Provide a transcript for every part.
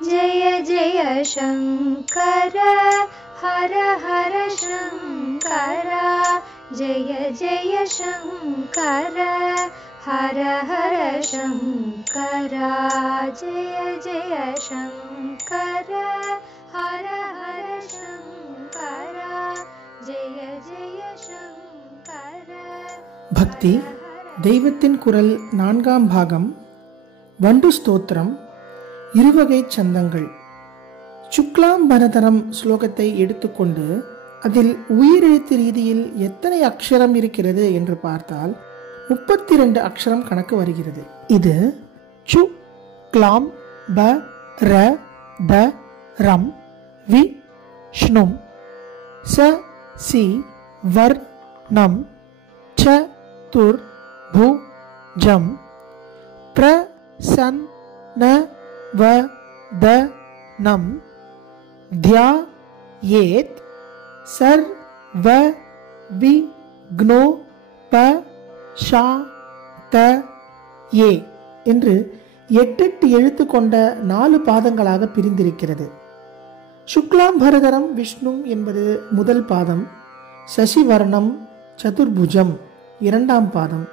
जय जय शङ्कर हर हर शङ्कर जय जय शङ्कर हर हर शङ्कर जय जय शङ्कर हर हर शङ्कर जय जय शङ्कर. பக்தி தெய்வத்தின் குரல் 4ஆம் பாகம் வண்டு ஸ்தோத்திரம் இருவகை சந்தங்கள். சுக்லாம் பரதரம் ஸ்லோகத்தை எடுத்துக்கொண்டு அதில் உயிரெழுத்து ரீதியில் எத்தனை அக்ஷரம் இருக்கிறது என்று பார்த்தால் 32 அக்ஷரம் கணக்கு வருகிறது. இது சு க்லாம் ப ர த ரம் வி ஷ்ணும் ச சி வர் நம் ச துர் பூ ஜம் பிர சன் ந வ த நம் த்யா ஏத் சர் வ வி க்னோ ப ஷா த ஏ என்று 8 எழுத்து கொண்ட 4 பாதங்களாக பிரிந்திருக்கிறது. சுக்லாம் பரதரம் விஷ்ணும் என்பது முதல் பாதம், சசிவர்ணம் சதுர்புஜம் 2ஆம் பாதம்,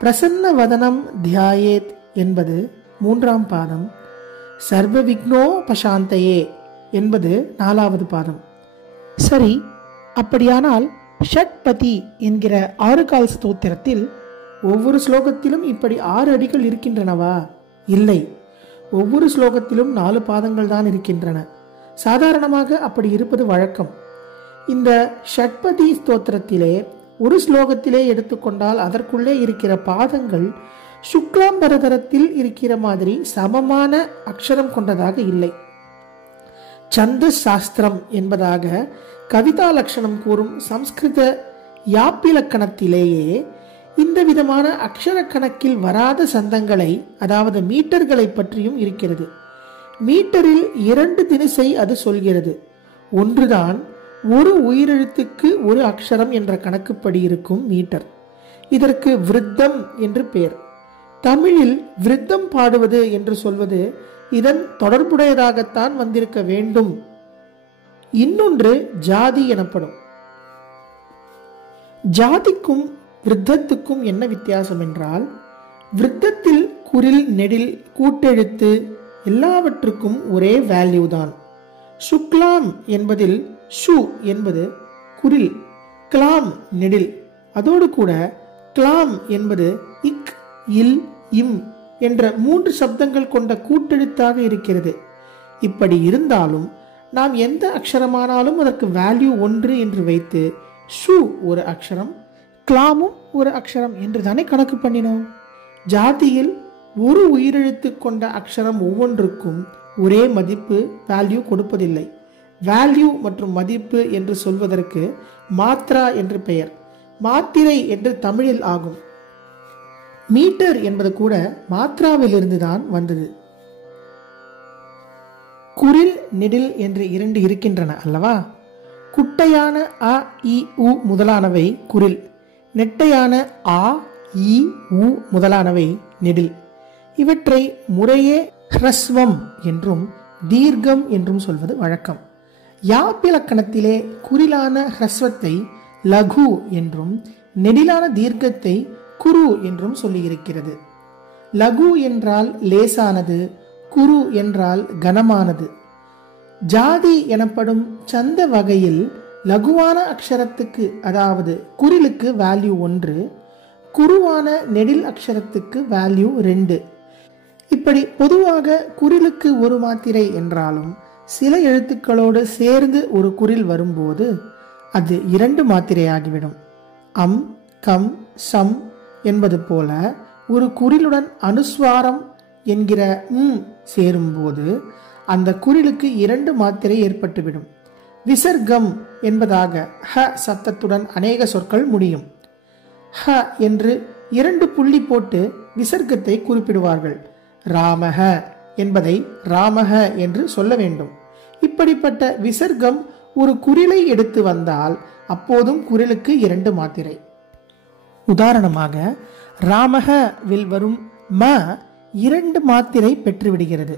பிரசன்ன வதனம் தியாயேத் என்பது 3ஆம் பாதம், சர்வ விக்னோ பசாந்தையே என்பது 4வது பாதம். சரி, அப்படியானால் ஷட்பதி என்கிற 6 கால் ஸ்தோத்திரத்தில் ஒவ்வொரு ஸ்லோகத்திலும் இப்படி 6 அடிகள் இருக்கின்றனவா? இல்லை, ஒவ்வொரு ஸ்லோகத்திலும் 4 பாதங்கள் தான் இருக்கின்றன. சாதாரணமாக அப்படி இருப்பது வழக்கம். இந்த ஷட்பதி ஸ்தோத்திரத்திலே ஒரு ஸ்லோகத்திலே எடுத்துக்கொண்டால் அதற்குள்ளே இருக்கிற பாதங்கள் சுக்லாம் பரதரத்தில் இருக்கிற மாதிரி சமமான அக்ஷரம் கொண்டதாக இல்லை. சந்த சாஸ்திரம் என்பதாக கவிதா லட்சணம் கூறும் சம்ஸ்கிருத யாப்பிலக்கணத்திலேயே இந்த விதமான அக்ஷர கணக்கில் வராத சந்தங்களை, அதாவது மீட்டர்களை பற்றியும் இருக்கிறது. மீட்டரில் 2 தினுசை அது சொல்கிறது. ஒன்றுதான் ஒரு உயிரெழுத்துக்கு ஒரு அக்ஷரம் என்ற கணக்குப்படி இருக்கும் மீட்டர். இதற்கு விருத்தம் என்று பெயர். தமிழில் விருத்தம் பாடுவது என்று சொல்வது இதன் தொடர்புடையதாகத்தான் வந்திருக்க வேண்டும். இன்னொன்று ஜாதி எனப்படும். ஜாதிக்கும் விருத்தத்துக்கும் என்ன வித்தியாசம் என்றால், விருத்தத்தில் குறில் நெடில் கூட்டெழுத்து எல்லாவற்றுக்கும் ஒரே வேல்யூ தான். சுக்லாம் என்பதில் ஷு என்பது குறில், கிளாம் நெடில், அதோடு கூட கிளாம் என்பது இக் இல் இம் என்ற 3 சப்தங்கள் கொண்ட கூட்டெழுத்தாக இருக்கிறது. இப்படி இருந்தாலும் நாம் எந்த அக்ஷரமானாலும் அதற்கு வேல்யூ 1 என்று வைத்து ஷு ஒரு அக்ஷரம், கிளாமும் ஒரு அக்ஷரம் என்று தானே கணக்கு பண்ணினோம். ஜாதியில் ஒரு உயிரெழுத்து கொண்ட அக்ஷரம் ஒவ்வொன்றுக்கும் ஒரே மதிப்பு வேல்யூ கொடுப்பதில்லை. வேல்யூ மற்றும் மதிப்பு என்று சொல்வதற்கு மாத்ரா என்று பெயர். மாத்திரை என்று தமிழில் ஆகும். மீட்டர் என்பது கூட மாத்ராவிலிருந்து தான் வந்தது. குறில் நெடில் என்று 2 இருக்கின்றன அல்லவா? குட்டையான அ இ உ முதலானவை குறில், நெட்டையான ஆ இ உ முதலானவை நெடில். இவற்றை முறையே ஹ்ரஸ்வம் என்றும் தீர்க்கம் என்றும் சொல்வது வழக்கம். யாப்பிலக்கணத்திலே குறிலான ஹ்ரஸ்வத்தை லகு என்றும் நெடிலான தீர்க்கத்தை குரு என்றும் சொல்லியிருக்கிறது. லகு என்றால் லேசானது, குரு என்றால் கனமானது. ஜாதி எனப்படும் சந்த வகையில் லகுவான அக்ஷரத்துக்கு, அதாவது குறிலுக்கு வேல்யூ 1, குருவான நெடில் அக்ஷரத்துக்கு வேல்யூ 2. இப்படி பொதுவாக குறிலுக்கு ஒரு மாத்திரை என்றாலும் சில எழுத்துக்களோடு சேர்ந்து ஒரு குறில் வரும்போது அது 2 மாத்திரையாகிவிடும். அம், கம், சம் என்பது போல ஒரு குறிலுடன் அனுஸ்வாரம் என்கிற சேரும்போது அந்த குறிலுக்கு 2 மாத்திரை ஏற்பட்டுவிடும். விசர்க்கம் என்பதாக ஹ சத்தத்துடன் அநேக சொற்கள் முடியும். ஹ என்று 2 புள்ளி போட்டு விசர்க்கத்தை குறிப்பிடுவார்கள். ராமஹ என்பதை ராமஹ என்று சொல்ல வேண்டும். இப்படிப்பட்ட விசர்க்கம் ஒரு குறிலை எடுத்து வந்தால் அப்போதும் குறிலுக்கு 2 மாத்திரை. உதாரணமாக ராமஹ வில் வரும் ம 2 மாத்திரை பெற்றுவிடுகிறது.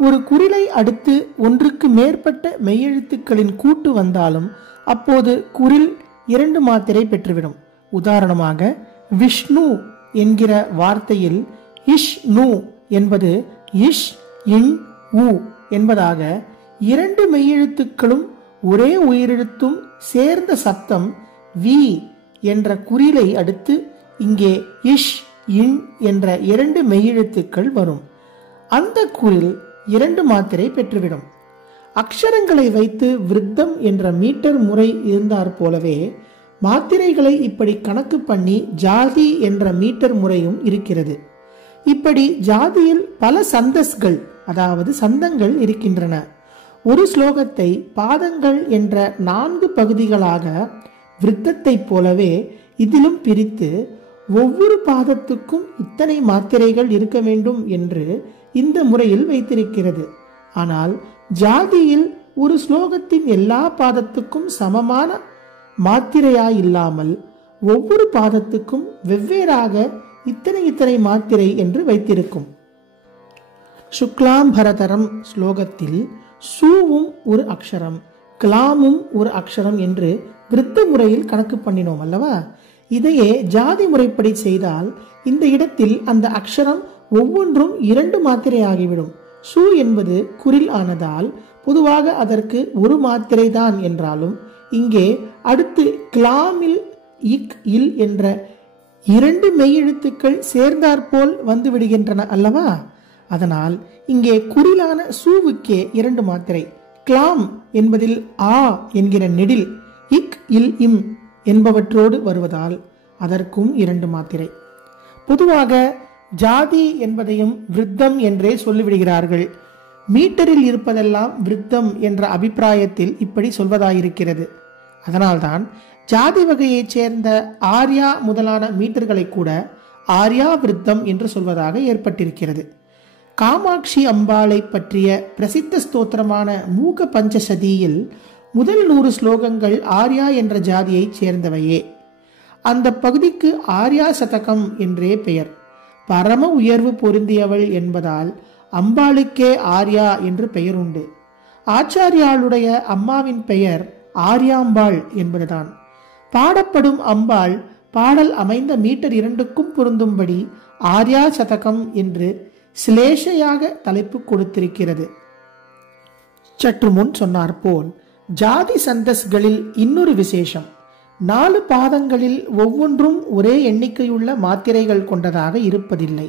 ஒரு குறிலை அடுத்து ஒன்றுக்கு மேற்பட்ட மெய்யெழுத்துக்களின் கூட்டு வந்தாலும் அப்போது குறில் 2 மாத்திரை பெற்றுவிடும். உதாரணமாக விஷ்ணு என்கிற வார்த்தையில் இஷ் நு என்பது இஷ் இன் உ என்பதாக 2 மெய்யெழுத்துக்களும் ஒரே உயிரெழுத்தும் சேர்ந்த சப்தம் வி என்ற குறிலை அடுத்து இங்கே இஷ் இன் என்ற 2 மெய்யெழுத்துக்கள் வரும். அந்த குறில் 2 மாத்திரை பெற்றுவிடும். அக்ஷரங்களை வைத்து விருத்தம் என்ற மீட்டர் முறை இருந்தார் போலவே மாத்திரைகளை இப்படி கணக்கு பண்ணி ஜாதி என்ற மீட்டர் முறையும் இருக்கிறது. இப்படி ஜாதியில் பல சந்தஸ்கள், அதாவது சந்தங்கள் இருக்கின்றன. ஒரு ஸ்லோகத்தை பாதங்கள் என்ற 4 பகுதிகளாக விருத்தத்தை போலவே இதிலும் பிரித்து ஒவ்வொரு பாதத்துக்கும் இத்தனை மாத்திரைகள் இருக்க வேண்டும் என்று இந்த முறையில் வைத்திருக்கிறது. ஆனால் ஜாதியில் ஒரு ஸ்லோகத்தின் எல்லா பாதத்துக்கும் சமமான மாத்திரையாயில்லாமல் ஒவ்வொரு பாதத்துக்கும் வெவ்வேறாக இத்தனை மாத்திரை என்று வைத்திருக்கும். சுக்லாம்பரதரம் ஸ்லோகத்தில் சூவும் ஒரு அக்ஷரம், கிளாமும் ஒரு அக்ஷரம் என்று விருத்த முறையில் கணக்கு பண்ணினோம் அல்லவா? இதையே ஜாதி முறைப்படி செய்தால் இந்த இடத்தில் அந்த அக்ஷரம் ஒவ்வொன்றும் 2 மாத்திரை ஆகிவிடும். சு என்பது குறில் ஆனதால் பொதுவாக அதற்கு ஒரு மாத்திரை தான் என்றாலும் இங்கே அடுத்து கிளாமில் இக் இல் என்ற 2 மெய்யெழுத்துக்கள் சேர்ந்தாற்போல் வந்து விடுகின்றன அல்லவா? அதனால் இங்கே குறிலான சூவுக்கே 2 மாத்திரை, கிளாம் என்பதில் ஆ என்கிற நெடில் இக் இல் இம் என்பவற்றோடு வருவதால் அதற்கும் 2 மாத்திரை. பொதுவாக ஜாதி என்பதையும் விருத்தம் என்றே சொல்லிவிடுகிறார்கள். மீட்டரில் இருப்பதெல்லாம் விருத்தம் என்ற அபிப்பிராயத்தில் இப்படி சொல்வதாயிருக்கிறது. அதனால்தான் ஜாதி வகையைச் சேர்ந்த ஆர்யா முதலான மீட்டர்களை கூட ஆர்யா விருத்தம் என்று சொல்வதாக ஏற்பட்டிருக்கிறது. காமாட்சி அம்பாளை பற்றிய பிரசித்த ஸ்தோத்திரமான மூக பஞ்சசதியில் முதல் 100 ஸ்லோகங்கள் ஆர்யா என்ற ஜாதியைச் சேர்ந்தவையே. அந்த பகுதிக்கு ஆர்யா சதகம் என்றே பெயர். பரம உயர்வு பொருந்தியவள் என்பதால் அம்பாளுக்கே ஆர்யா என்று பெயர் உண்டு. ஆச்சாரியாளுடைய அம்மாவின் பெயர் ஆர்யாம்பாள் என்பதுதான். பாடப்படும் அம்பாள் பாடல் அமைந்த மீட்டர் 2க்கும் பொருந்தும்படி ஆர்யா சதகம் என்று சிலேஷையாக தலைப்பு கொடுத்திருக்கிறது. சற்று முன் சொன்னார் போல் ஜாதி சந்தஸ்களில் இன்னொரு விசேஷம். 4 பாதங்களில் ஒவ்வொன்றும் ஒரே எண்ணிக்கையுள்ள மாத்திரைகள் கொண்டதாக இருப்பதில்லை.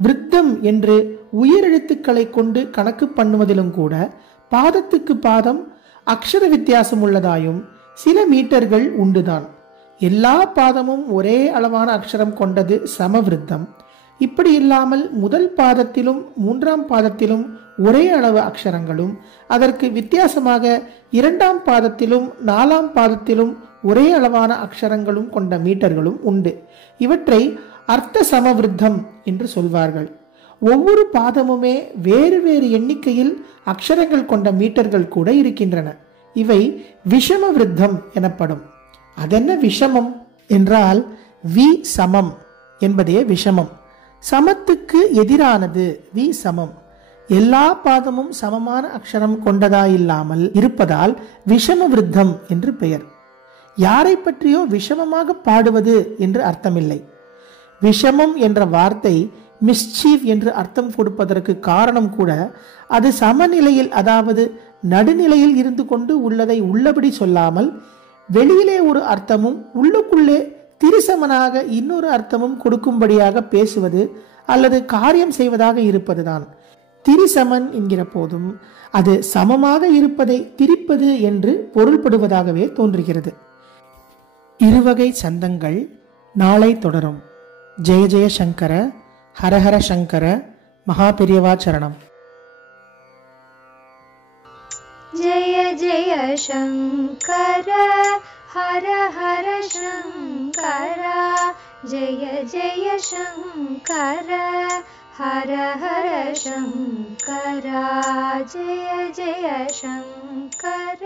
விருத்தம் என்று உயிரெழுத்துக்களை கொண்டு கணக்கு பண்ணுவதிலும் கூட பாதத்துக்கு பாதம் அக்ஷர வித்தியாசம் உள்ளதாயும் சில மீட்டர்கள் உண்டுதான். எல்லா பாதமும் ஒரே அளவான அக்ஷரம் கொண்டது சமவிருத்தம். இப்படி இல்லாமல் முதல் பாதத்திலும் 3ஆம் பாதத்திலும் ஒரே அளவு அக்ஷரங்களும், அதற்கு வித்தியாசமாக 2ஆம் பாதத்திலும் 4ஆம் பாதத்திலும் ஒரே அளவான அக்ஷரங்களும் கொண்ட மீட்டர்களும் உண்டு. இவற்றை அர்த்த சமவிருத்தம் என்று சொல்வார்கள். ஒவ்வொரு பாதமுமே வேறு வேறு எண்ணிக்கையில் அக்ஷரங்கள் கொண்ட மீட்டர்கள் கூட இருக்கின்றன. இவை விஷம விருத்தம் எனப்படும். அதென்ன விஷமம் என்றால் வி சமம் என்பதே விஷமம். சமத்துக்கு எதிரானது வி சமம். எல்லா பாதமும் சமமான அக்ஷரம் கொண்டதாயில்லாமல் இருப்பதால் விஷம விருத்தம் என்று பெயர். யாரை பற்றியோ விஷமமாக பாடுவது என்று அர்த்தமில்லை. விஷமம் என்ற வார்த்தை மிஸ்சீவ் என்று அர்த்தம் கொடுப்பதற்கு காரணம் கூட அது சமநிலையில், அதாவது நடுநிலையில் இருந்து கொண்டு உள்ளதை உள்ளபடி சொல்லாமல் வெளியிலே ஒரு அர்த்தமும் உள்ளுக்குள்ளே திரிசமனாக இன்னொரு அர்த்தமும் கொடுக்கும்படியாக பேசுவது அல்லது காரியம் செய்வதாக இருப்பதுதான். திரிசமன் என்கிற போதும் அது சமமாக இருப்பதை திரிப்பது என்று பொருள்படுவதாகவே தோன்றுகிறது. இருவகை சந்தங்கள் நாளை தொடரும். ஜெய ஜெய சங்கர, ஹரஹர சங்கர, மகாபெரியவா சரணம். जय जय शंकर हर हर शंकर, जय जय शंकर हर हर शंकर, जय जय शंकर.